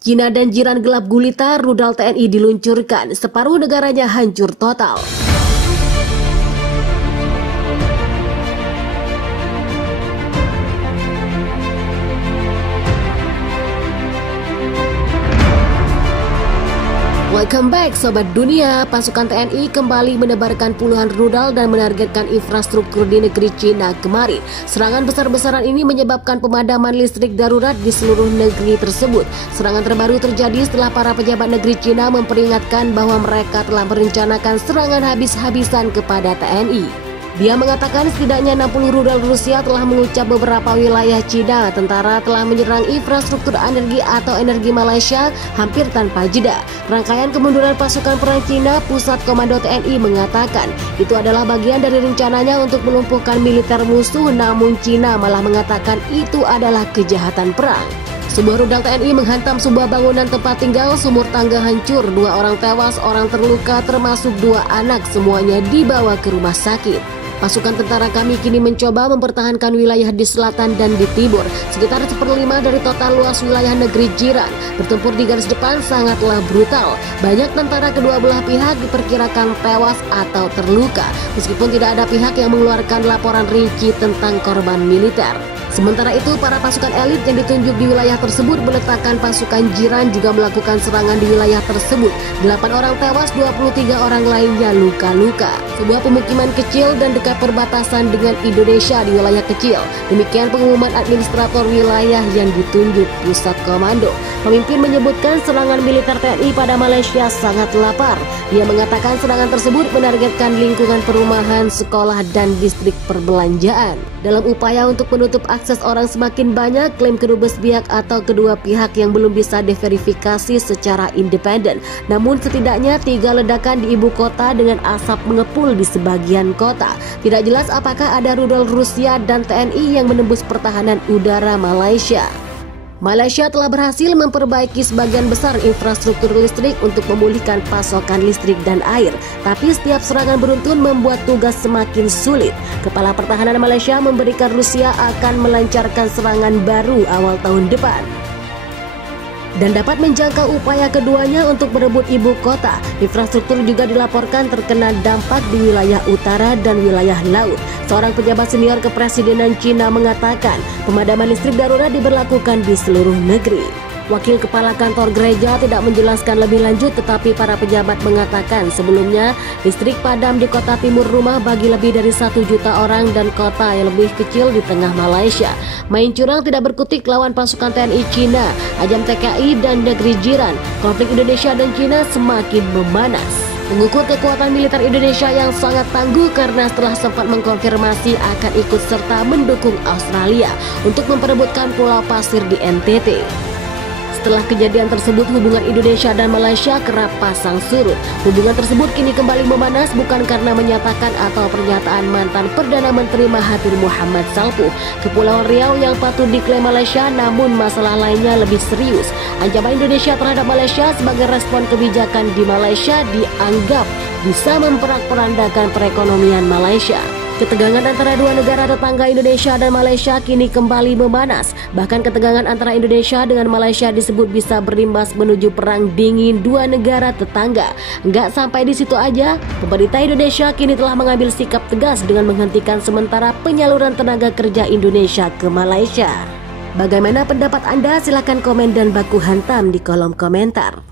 Cina dan jiran gelap gulita, rudal TNI diluncurkan, separuh negaranya hancur total. Welcome back Sobat Dunia. Pasukan TNI kembali menebarkan puluhan rudal dan menargetkan infrastruktur di negeri Cina kemarin. Serangan besar-besaran ini menyebabkan pemadaman listrik darurat di seluruh negeri tersebut. Serangan terbaru terjadi setelah para pejabat negeri Cina memperingatkan bahwa mereka telah merencanakan serangan habis-habisan kepada TNI. Dia mengatakan setidaknya 60 rudal Rusia telah mengucap beberapa wilayah Cina. Tentara telah menyerang infrastruktur energi atau energi Malaysia hampir tanpa jeda. Rangkaian kemunduran pasukan perang Cina, Pusat Komando TNI mengatakan itu adalah bagian dari rencananya untuk melumpuhkan militer musuh, namun Cina malah mengatakan itu adalah kejahatan perang. Sebuah rudal TNI menghantam sebuah bangunan tempat tinggal, sumur tangga hancur, 2 orang tewas, orang terluka termasuk 2 anak, semuanya dibawa ke rumah sakit. Pasukan tentara kami kini mencoba mempertahankan wilayah di selatan dan di timur, sekitar 1/5 dari total luas wilayah negeri jiran. Bertempur di garis depan sangatlah brutal. Banyak tentara kedua belah pihak diperkirakan tewas atau terluka, meskipun tidak ada pihak yang mengeluarkan laporan rinci tentang korban militer. Sementara itu, para pasukan elit yang ditunjuk di wilayah tersebut meletakkan pasukan jiran juga melakukan serangan di wilayah tersebut. 8 orang tewas, 23 orang lainnya luka-luka. Sebuah pemukiman kecil dan dekat perbatasan dengan Indonesia di wilayah kecil. Demikian pengumuman administrator wilayah yang ditunjuk Pusat Komando. Pemimpin menyebutkan serangan militer TNI pada Malaysia sangat lapar. Dia mengatakan serangan tersebut menargetkan lingkungan perumahan, sekolah, dan distrik perbelanjaan. Dalam upaya untuk menutup akses orang semakin banyak, klaim kedubes pihak atau kedua pihak yang belum bisa diverifikasi secara independen. Namun setidaknya 3 ledakan di ibu kota dengan asap mengepul di sebagian kota. Tidak jelas apakah ada rudal Rusia dan TNI yang menembus pertahanan udara Malaysia. Malaysia telah berhasil memperbaiki sebagian besar infrastruktur listrik untuk memulihkan pasokan listrik dan air. Tapi setiap serangan beruntun membuat tugas semakin sulit. Kepala Pertahanan Malaysia memberikan Rusia akan melancarkan serangan baru awal tahun depan dan dapat menjangkau upaya keduanya untuk berebut ibu kota. Infrastruktur juga dilaporkan terkena dampak di wilayah utara dan wilayah laut. Seorang pejabat senior kepresidenan Cina mengatakan pemadaman listrik darurat diberlakukan di seluruh negeri. Wakil Kepala Kantor Gereja tidak menjelaskan lebih lanjut, tetapi para pejabat mengatakan sebelumnya listrik padam di kota timur rumah bagi lebih dari 1 juta orang dan kota yang lebih kecil di tengah Malaysia. Main curang tidak berkutik lawan pasukan TNI Cina, ajam TKI dan negeri jiran. Konflik Indonesia dan Cina semakin memanas. Mengukur kekuatan militer Indonesia yang sangat tangguh karena setelah sempat mengkonfirmasi akan ikut serta mendukung Australia untuk memperebutkan pulau pasir di NTT. Setelah kejadian tersebut, hubungan Indonesia dan Malaysia kerap pasang surut. Hubungan tersebut kini kembali memanas bukan karena menyatakan atau pernyataan mantan Perdana Menteri Mahathir Mohamad Salpuh Kepulauan Riau yang patut diklaim Malaysia, namun masalah lainnya lebih serius. Ancaman Indonesia terhadap Malaysia sebagai respon kebijakan di Malaysia dianggap bisa memperak-porandakan perekonomian Malaysia. Ketegangan antara dua negara tetangga Indonesia dan Malaysia kini kembali memanas. Bahkan ketegangan antara Indonesia dengan Malaysia disebut bisa berimbas menuju perang dingin dua negara tetangga. Nggak sampai di situ aja, pemerintah Indonesia kini telah mengambil sikap tegas dengan menghentikan sementara penyaluran tenaga kerja Indonesia ke Malaysia. Bagaimana pendapat Anda? Silahkan komen dan baku hantam di kolom komentar.